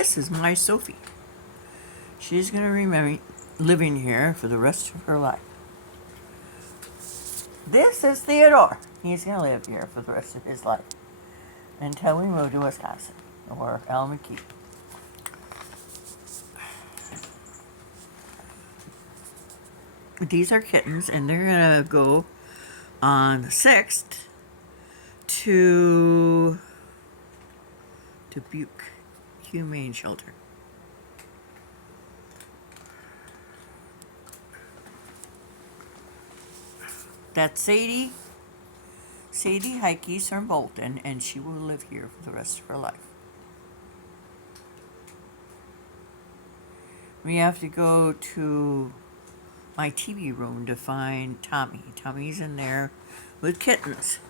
this is my Sophie. She's going to remain living here for the rest of her life. This is Theodore. He's going to live here for the rest of his life until we move to Wisconsin or Elm-McKee. These are kittens, and they're going to go on the 6th to Dubuque Humane Shelter. That's Sadie. Sadie Heike's from Bolton, and she will live here for the rest of her life. We have to go to my TV room to find Tommy. Tommy's in there with kittens.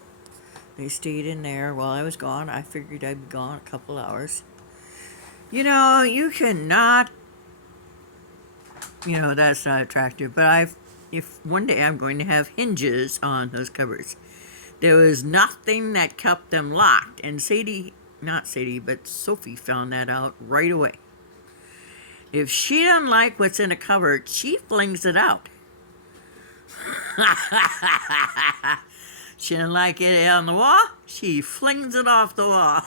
They stayed in there while I was gone. I figured I'd be gone a couple hours. You know, you cannot, that's not attractive, but if one day I'm going to have hinges on those cupboards. There was nothing that kept them locked, and Sophie found that out right away. If she doesn't like what's in a cupboard, she flings it out. She didn't like it on the wall, she flings it off the wall.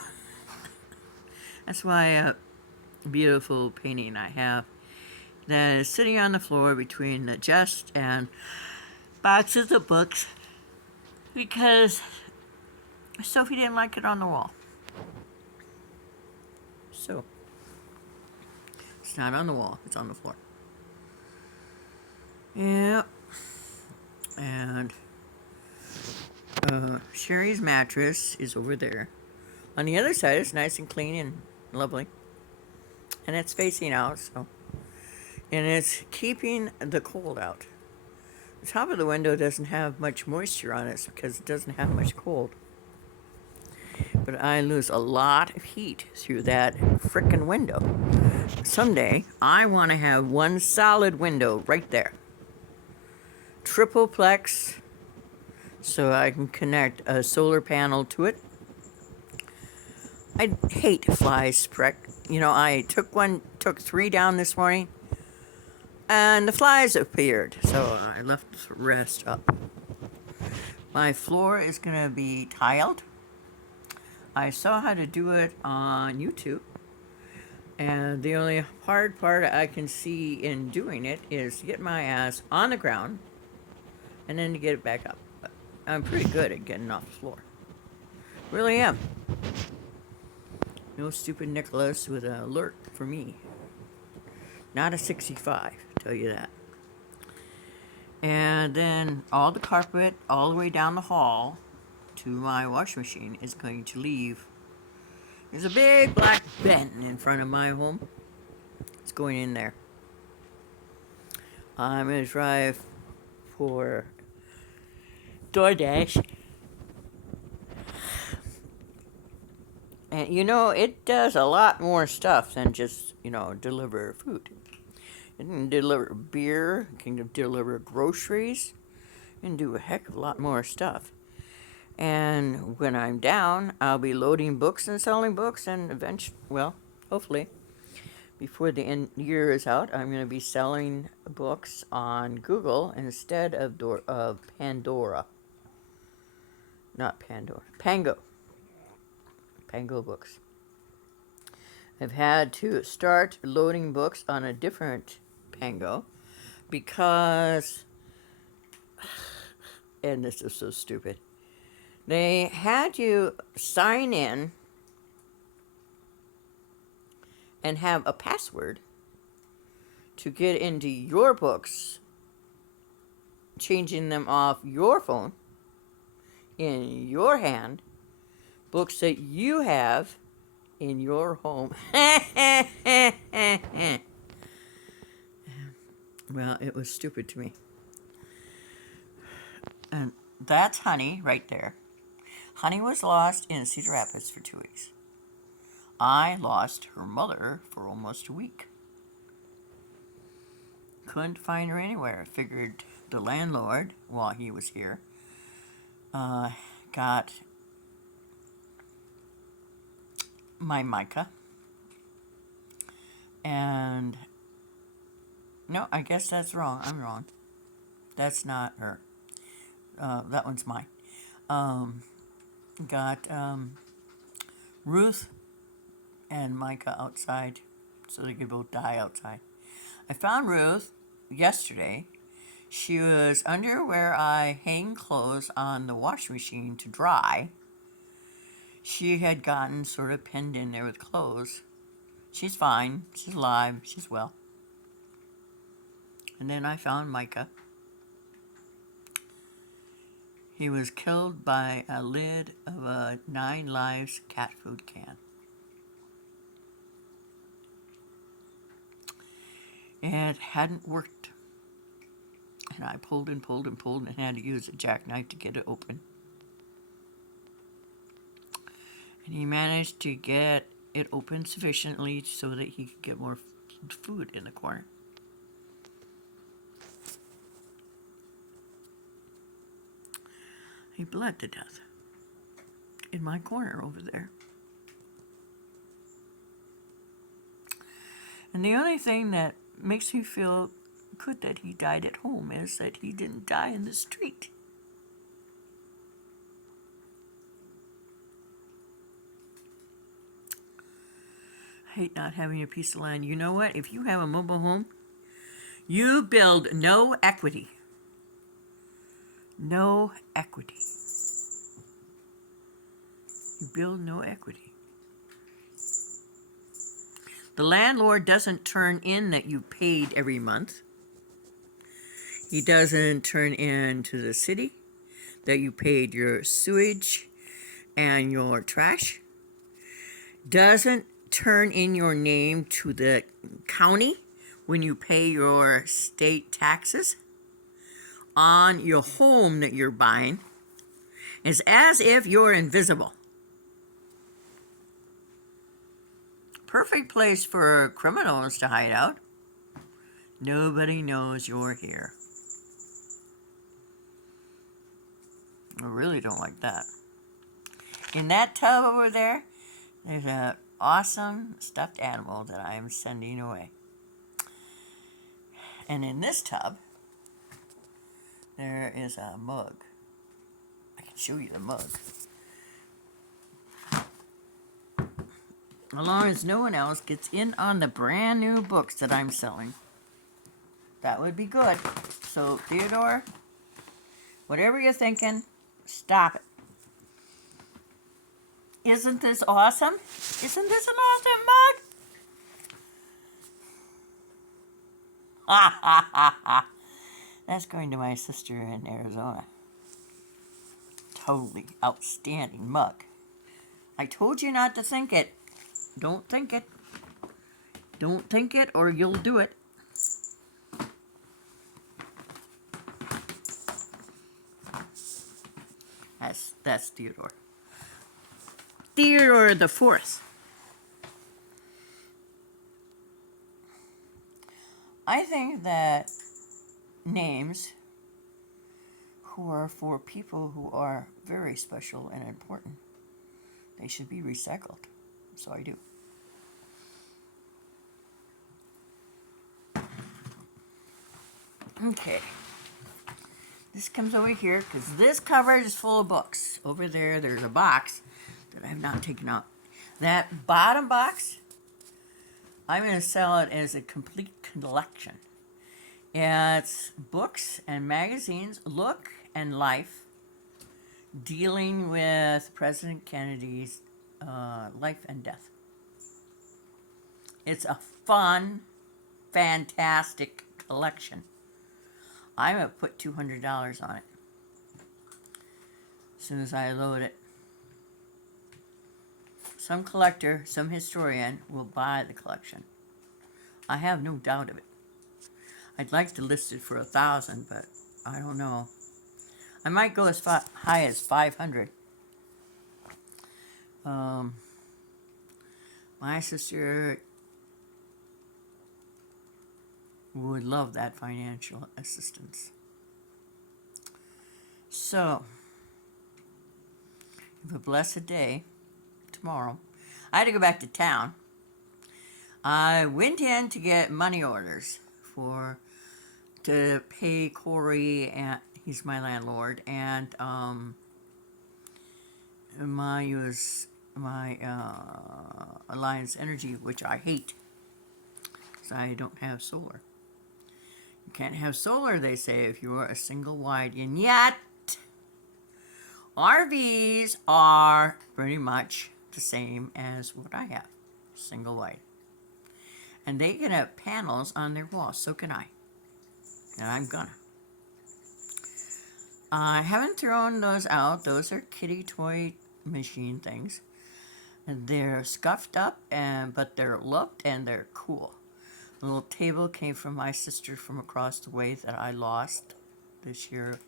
That's why a beautiful painting I have that is sitting on the floor between the chest and boxes of books, because Sophie didn't like it on the wall. So, it's not on the wall, it's on the floor. Yeah. And Sherry's mattress is over there. On the other side, it's nice and clean and lovely. And it's facing out, so. And it's keeping the cold out. The top of the window doesn't have much moisture on it because it doesn't have much cold. But I lose a lot of heat through that frickin' window. Someday, I want to have one solid window right there. Tripleplex, so I can connect a solar panel to it. I hate flies, prick. I took 3 down this morning, and the flies appeared, so I left the rest up. My floor is going to be tiled. I saw how to do it on YouTube, and the only hard part I can see in doing it is to get my ass on the ground and then to get it back up. But I'm pretty good at getting off the floor. Really am. No stupid Nicholas with an alert for me. Not a 65, tell you that. And then all the carpet all the way down the hall to my washing machine is going to leave. There's a big black bin in front of my home. It's going in there. I'm going to drive for DoorDash. And it does a lot more stuff than just, deliver food. It can deliver beer, it can deliver groceries, it can do a heck of a lot more stuff. And when I'm down, I'll be loading books and selling books, and eventually, hopefully, before the year is out, I'm going to be selling books on Google instead of Pandora. Not Pandora. Pango. Pango books. I've had to start loading books on a different Pango because, and this is so stupid, they had you sign in and have a password to get into your books, changing them off your phone, in your hand, books that you have in your home. Well, it was stupid to me. And that's Honey right there. Honey was lost in Cedar Rapids for 2 weeks. I lost her mother for almost a week. Couldn't find her anywhere. Figured the landlord, while he was here, got my Micah And no, I guess that's wrong. I'm wrong. That's not her. That one's mine. Um, got Ruth and Micah outside so they could both die outside. I found Ruth yesterday. She was under where I hang clothes on the washing machine to dry. She had gotten sort of pinned in there with clothes. She's fine. She's alive. She's well. And then I found Micah. He was killed by a lid of a 9 Lives cat food can. It hadn't worked. And I pulled and pulled and pulled and had to use a jackknife to get it open. And he managed to get it open sufficiently so that he could get more food in the corner. He bled to death in my corner over there. And the only thing that makes me feel good that he died at home is that he didn't die in the street. I hate not having a piece of land. You know what? If you have a mobile home, you build no equity. No equity. You build no equity. The landlord doesn't turn in that you paid every month. He doesn't turn in to the city that you paid your sewage and your trash. Doesn't turn in your name to the county when you pay your state taxes on your home that you're buying. It's as if you're invisible. Perfect place for criminals to hide out. Nobody knows you're here. I really don't like that. In that tub over there, there's an awesome stuffed animal that I am sending away. And in this tub, there is a mug. I can show you the mug. As long as no one else gets in on the brand new books that I'm selling. That would be good. So, Theodore, whatever you're thinking, stop it. Isn't this awesome? Isn't this an awesome mug? Ha ha ha ha. That's going to my sister in Arizona. Totally outstanding mug. I told you not to think it. Don't think it. Don't think it or you'll do it. That's Theodore. Theodore the Fourth. I think that names who are for people who are very special and important, they should be recycled. So I do. Okay. This comes over here because this cupboard is full of books. Over there, there's a box that I have not taken out. That bottom box, I'm going to sell it as a complete collection. It's books and magazines, look and life, dealing with President Kennedy's life and death. It's a fun, fantastic collection. I'm going to put $200 on it as soon as I load it. Some collector, some historian will buy the collection. I have no doubt of it. I'd like to list it for $1,000, but I don't know. I might go as high as $500. My sister would love that financial assistance. So, have a blessed day tomorrow. I had to go back to town. I went in to get money orders to pay Corey, and he's my landlord, and my Alliance Energy, which I hate, because I don't have solar. You can't have solar, they say, if you are a single wide, and yet RVs are pretty much the same as what I have, single wide. And they can have panels on their walls, so can I. And I'm gonna. I haven't thrown those out. Those are kitty toy machine things. And they're scuffed up, but they're looked and they're cool. The little table came from my sister from across the way that I lost this year.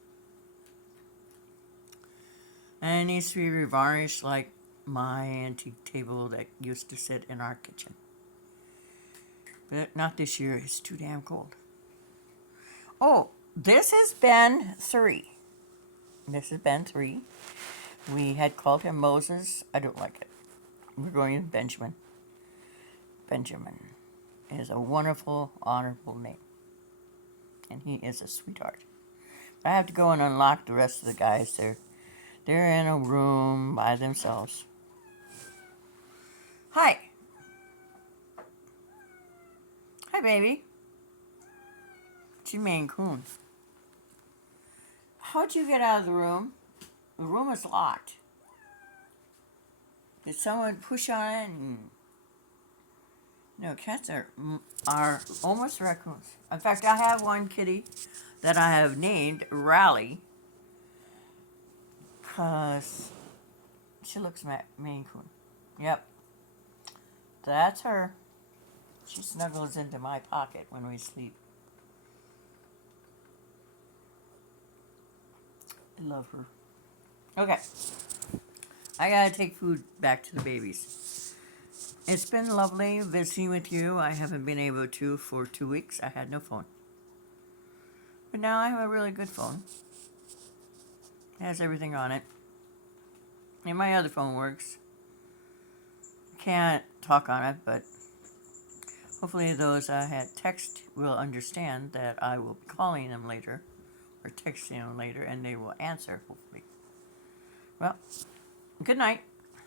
And it needs to be revarnished like my antique table that used to sit in our kitchen. But not this year. It's too damn cold. Oh, this has been 3. This has been 3. We had called him Moses. I don't like it. We're going with Benjamin. Benjamin is a wonderful, honorable name. And he is a sweetheart. I have to go and unlock the rest of the guys. They're in a room by themselves. Hi. Hi, baby. It's your Maine Coon. How'd you get out of the room? The room is locked. Did someone push on it? No, cats are almost raccoons. In fact, I have one kitty that I have named Rally because she looks Maine Coon. Yep. That's her. She snuggles into my pocket when we sleep. I love her. Okay. I gotta take food back to the babies. It's been lovely visiting with you. I haven't been able to for 2 weeks. I had no phone. But now I have a really good phone. It has everything on it. And my other phone works. Can't talk on it, but hopefully those I had text will understand that I will be calling them later or texting them later and they will answer, hopefully. Well, good night.